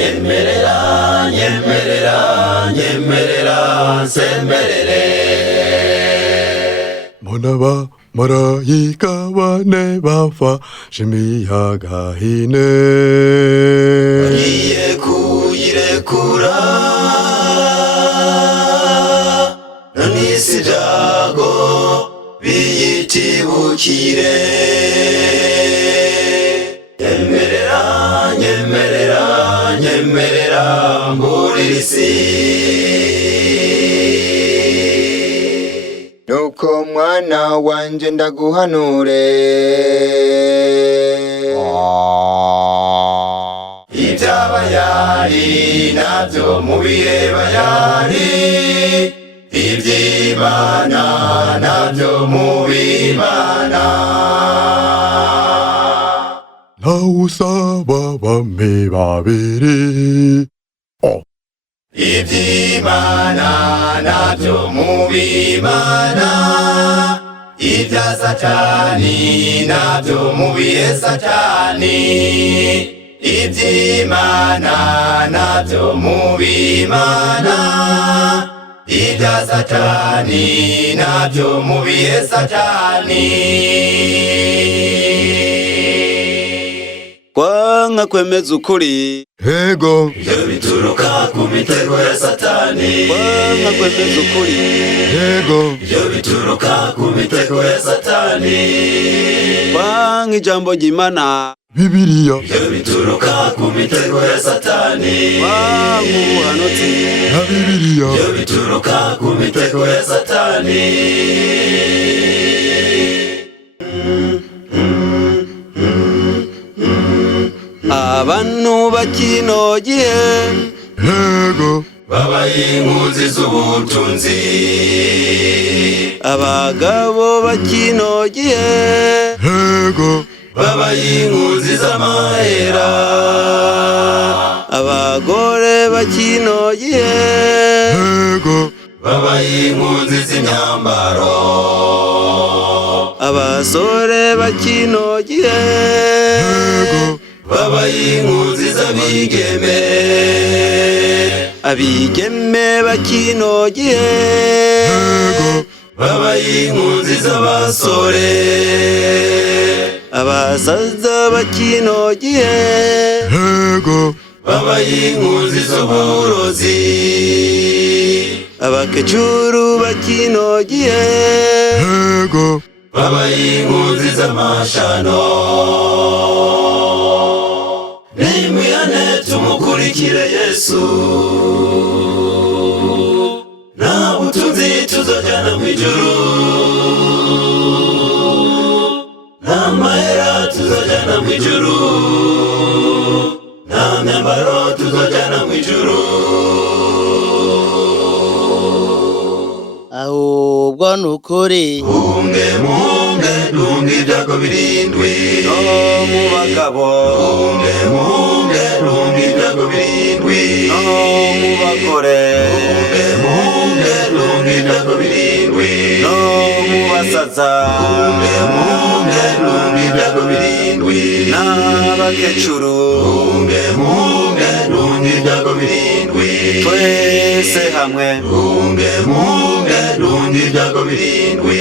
Nyemerera, nyemerera, nyemerera, nsemerere. Monaba marayika bane bafashe imiyaga ine, bagiye kuyirekura, none isi ibyago biyitibukire. Nyemerera, nyemerera, nyemerera, mburira isi. Nuko mwana wanje ndaguhanure, iby'abayari nabyo mubireba yari, iby'Imana nabyo mubimana. nawusaba bame babiri, iby'Imana nabyo mubimana, ibya Satani nabyo mubihe Satani, iby'Imana nabyo mubimana, ibya Satani nabyo mubihe Satani. Kwanga kwemeza ukuri, ego ibyo bituruka ku mitego ya Satani. kwanga kwemeza ukuri, ego ibyo bituruka ku mitego ya Satani. kwanga ijambo ry'Imana, Bibiliya, ibyo bituruka ku mitego ya Satani. kwanga ubuhanuzi, na Bibiliya, ibyo bituruka ku mitego ya Satani. abantu bakino gihe ego babaye impunzi z'ubutunzi, abagabo bakino gihe ego babaye impunzi z'amahera, abagore bakino gihe ego babaye impunzi z'imyambaro, abasore bakino gihe ego babaye impunzi z'abigeme, abigeme bakino gihe ego babaye impunzi z'abasore, abasaza bakino gihe ego babaye impunzi z'uburozi, abakecuru bakino gihe ego babaye impunzi z'amashano. Nimwihane tumukurikire Yesu, nta butunzi tuzojyana mu ijuru, nta mahera tuzojyana mu ijuru, nta myambaro tuzojyana mu ijuru. ahubwo nukuri Hunge muhunge dunga ibyago birindwi, no mu bagabo, hunge muhunge dunga ibyago birindwi, no mu bagore, hunge muhunge dunga ibyago birindwi, no mu basaza, hunge muhunge dunga ibyago birindwi, n'abakecuru, hunge muhunge dunga ibyago birindwi, twese hamwe hunge muhunge dunga ibyago birindwi.